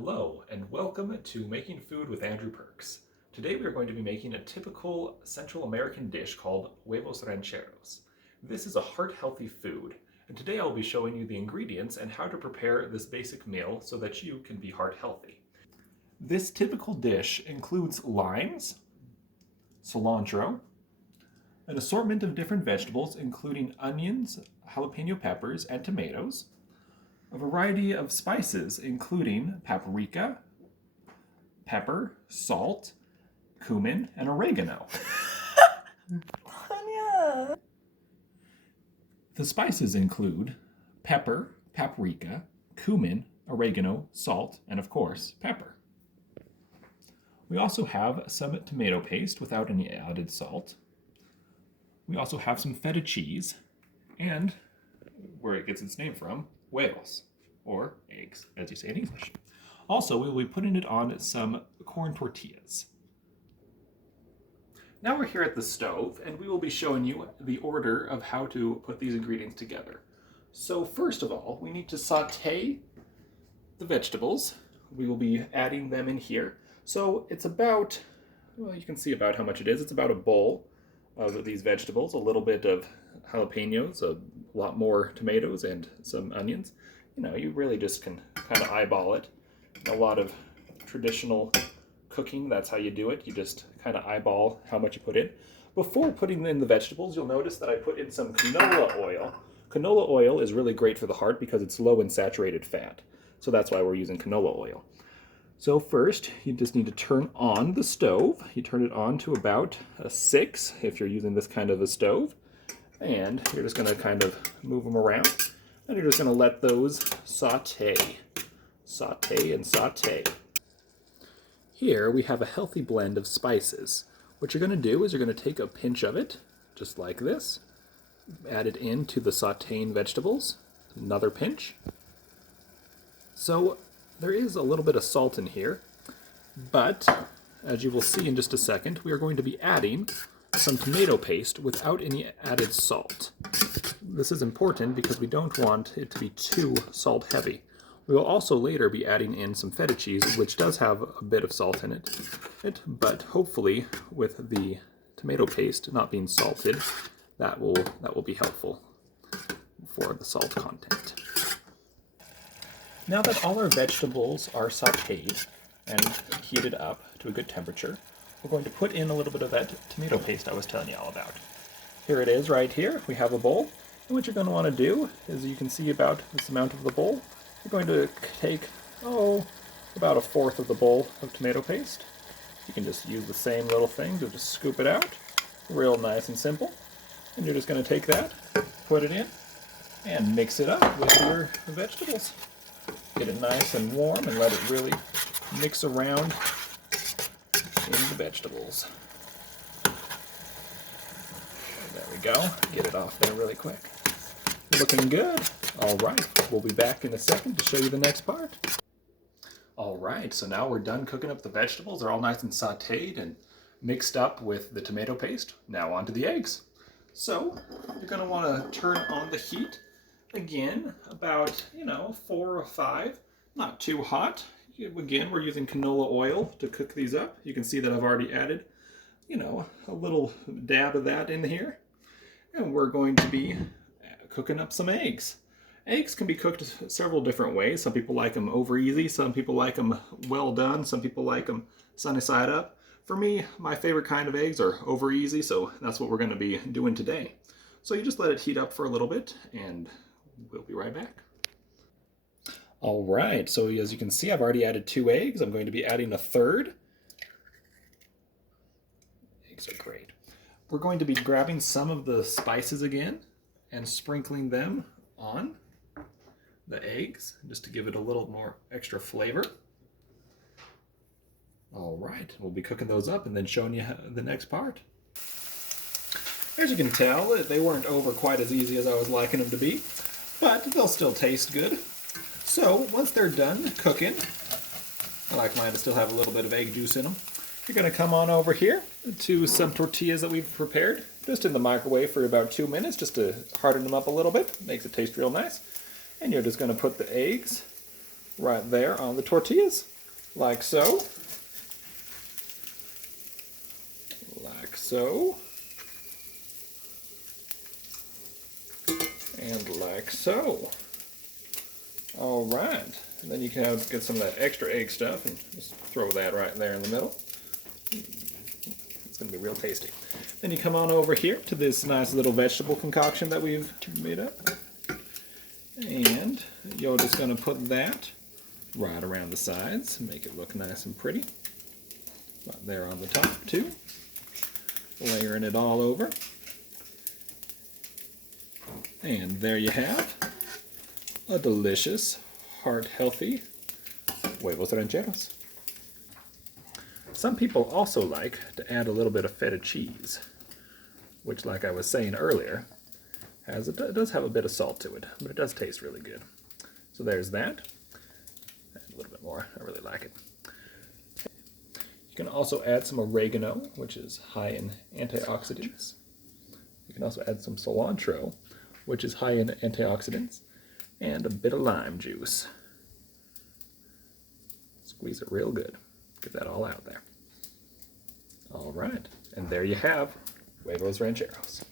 Hello, and welcome to Making Food with Andrew Perks. Today we are going to be making a typical Central American dish called Huevos Rancheros. This is a heart-healthy food, and today I'll be showing you the ingredients and how to prepare this basic meal so that you can be heart-healthy. This typical dish includes limes, cilantro, an assortment of different vegetables including onions, jalapeno peppers, and tomatoes, a variety of spices including paprika, pepper, salt, cumin, and oregano. Anya. The spices include pepper, paprika, cumin, oregano, salt, and of course, pepper. We also have some tomato paste without any added salt. We also have some feta cheese, and where it gets its name from, huevos, or eggs, as you say in English. Also, we will be putting it on some corn tortillas. Now we're here at the stove, and we will be showing you the order of how to put these ingredients together. So first of all, we need to saute the vegetables. We will be adding them in here. So it's about, well, you can see about how much it is. It's about a bowl of these vegetables, a little bit of jalapenos, a lot more tomatoes, and some onions. You know, you really just can kind of eyeball it. A lot of traditional cooking, that's how you do it. You just kind of eyeball how much you put in. Before putting in the vegetables, you'll notice that I put in some canola oil. Canola oil is really great for the heart because it's low in saturated fat. So that's why we're using canola oil. So first, you just need to turn on the stove. You turn it on to about a 6 if you're using this kind of a stove. And you're just going to kind of move them around. And you're just going to let those saute. Saute and saute. Here we have a healthy blend of spices. What you're going to do is you're going to take a pinch of it, just like this. Add it into the sauteing vegetables. Another pinch. So there is a little bit of salt in here, but as you will see in just a second, we are going to be adding some tomato paste without any added salt. This is important because we don't want it to be too salt heavy. We will also later be adding in some feta cheese, which does have a bit of salt in it, but hopefully with the tomato paste not being salted, that will be helpful for the salt content. Now that all our vegetables are sauteed and heated up to a good temperature, we're going to put in a little bit of that tomato paste I was telling you all about. Here it is right here. We have a bowl. And what you're going to want to do is, you can see about this amount of the bowl, you're going to take, about a fourth of the bowl of tomato paste. You can just use the same little thing to just scoop it out. Real nice and simple. And you're just going to take that, put it in, and mix it up with your vegetables. Get it nice and warm and let it really mix around in the vegetables. There we go. Get it off there really quick. Looking good. All right, we'll be back in a second to show you the next part. All right, so now we're done cooking up the vegetables. They're all nice and sauteed and mixed up with the tomato paste. Now onto the eggs. So you're going to want to turn on the heat. Again, about, 4 or 5, not too hot. Again, we're using canola oil to cook these up. You can see that I've already added, a little dab of that in here. And we're going to be cooking up some eggs. Eggs can be cooked several different ways. Some people like them over easy. Some people like them well done. Some people like them sunny side up. For me, my favorite kind of eggs are over easy, so that's what we're going to be doing today. So you just let it heat up for a little bit, and we'll be right back. All right, so as you can see, I've already added 2 eggs. I'm going to be adding a third. Eggs are great. We're going to be grabbing some of the spices again and sprinkling them on the eggs just to give it a little more extra flavor. All right, we'll be cooking those up and then showing you the next part. As you can tell, they weren't over quite as easy as I was liking them to be, but they'll still taste good. So once they're done cooking, I like mine to still have a little bit of egg juice in them, you're going to come on over here to some tortillas that we've prepared, just in the microwave for about 2 minutes, just to harden them up a little bit. Makes it taste real nice. And you're just going to put the eggs right there on the tortillas, like so. Like so. And like so. All right. And then you can get some of that extra egg stuff and just throw that right there in the middle. It's going to be real tasty. Then you come on over here to this nice little vegetable concoction that we've made up. And you're just going to put that right around the sides and make it look nice and pretty. Right there on the top too. Layering it all over. And there you have a delicious, heart-healthy Huevos Rancheros. Some people also like to add a little bit of feta cheese, which, like I was saying earlier, it does have a bit of salt to it, but it does taste really good. So there's that. And a little bit more. I really like it. You can also add some oregano, which is high in antioxidants. You can also add some cilantro, which is high in antioxidants, and a bit of lime juice. Squeeze it real good. Get that all out there. All right, and there you have Huevos Rancheros.